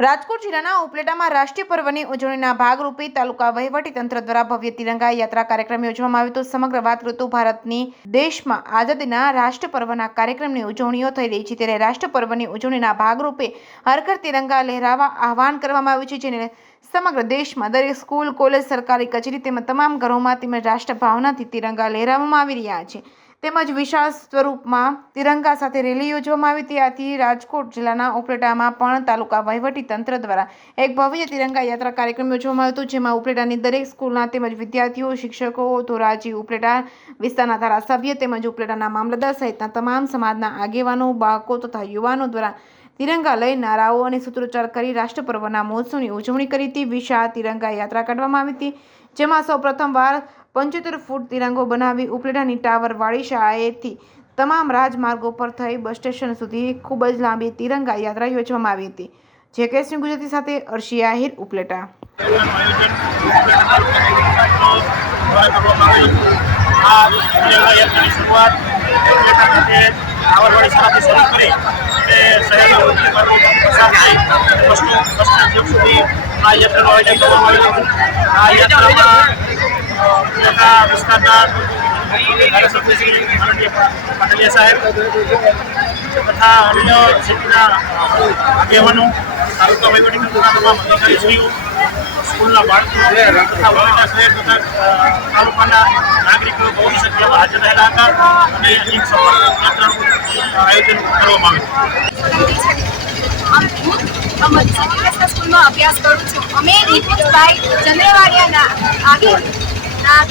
રાજકોટ જિલ્લાના ઉપલેટામાં રાષ્ટ્રીય પર્વની ઉજવણીના ભાગરૂપે તાલુકા વહીવટીતંત્ર દ્વારા ભવ્ય તિરંગા યાત્રા કાર્યક્રમ યોજવામાં આવ્યો હતો। સમગ્ર વાત ઋતુ ભારતની દેશમાં આઝાદીના રાષ્ટ્ર પર્વના કાર્યક્રમની ઉજવણીઓ થઈ રહી છે, ત્યારે રાષ્ટ્ર પર્વની ઉજવણીના ભાગરૂપે હર ઘર તિરંગા લહેરાવવા આહવાન કરવામાં આવ્યું છે, જેને સમગ્ર દેશમાં દરેક સ્કૂલ, કોલેજ, સરકારી કચેરી તેમજ તમામ ઘરોમાં તેમજ રાષ્ટ્ર ભાવનાથી તિરંગા લહેરાવવામાં આવી રહ્યા છે। તેમજ વિશાળ સ્વરૂપમાં તિરંગા સાથે રેલી યોજવામાં આવી હતી। આથી રાજકોટ જિલ્લાના ઉપલેટામાં પણ તાલુકા વહીવટીતંત્ર દ્વારા એક ભવ્ય તિરંગા યાત્રા કાર્યક્રમ યોજવામાં આવ્યો હતો, જેમાં ઉપલેટાની દરેક સ્કૂલના તેમજ વિદ્યાર્થીઓ, શિક્ષકો, ધોરાજી ઉપલેટા વિસ્તારના ધારાસભ્ય તેમજ ઉપલેટાના મામલતદાર સહિતના તમામ સમાજના આગેવાનો, બાળકો તથા યુવાનો દ્વારા તિરંગા લઈ નારાઓ અને સૂત્રોચ્ચાર કરી રાષ્ટ્રપર્વના મહોત્સવની ઉજવણી કરી હતી। વિશાળ તિરંગા યાત્રા કાઢવામાં આવી હતી, જેમાં સૌ પ્રથમવાર 75 ફૂટ તિરંગો બનાવી ઉપલેટાની ટાવરવાળી શાળાએથી તમામ રાજમાર્ગો પર થઈ બસ સ્ટેશન સુધી ખૂબ જ લાંબી તિરંગા યાત્રા યોજવામાં આવી હતી। જે કેસની ગુજરાતી સાથે અર્શી આહિર, ઉપલેટા। पटलिया साहेब तथा अन्य क्षेत्र આગેવાનો, તાલુકા વહીવટીતંત્રના તમામ અધિકારીશ્રીઓ, સ્કૂલના બાળકો તથા વડોદરા શહેર તથા તાલુકાના નાગરિકો બહુની સંખ્યામાં હાજર રહેલા હતા અને એક સફળ યાત્રાનું આયોજન કરવામાં આવ્યું। સ્કૂલમાં અભ્યાસ કરું છું। અમે દીપકભાઈ ચંદ્રવાડિયાના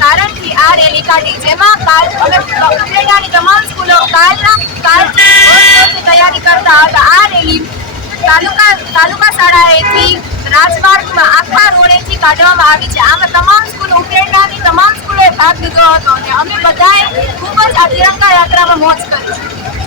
કારણથી આ રેલી કાઢી, જેમાં અમે ઉપલેટાની તમામ સ્કૂલો કાલથી તૈયારી કરતા હતા। આ રેલી તાલુકા શાળાએથી રાજમાર્ગમાં આખા રોડેથી કાઢવામાં આવી છે। આમાં તમામ સ્કૂલો, ઉપલેટાની તમામ સ્કૂલોએ ભાગ લીધો હતો અને અમે બધાએ ખૂબ જ આ તિરંગા યાત્રામાં મોજ કરી છે।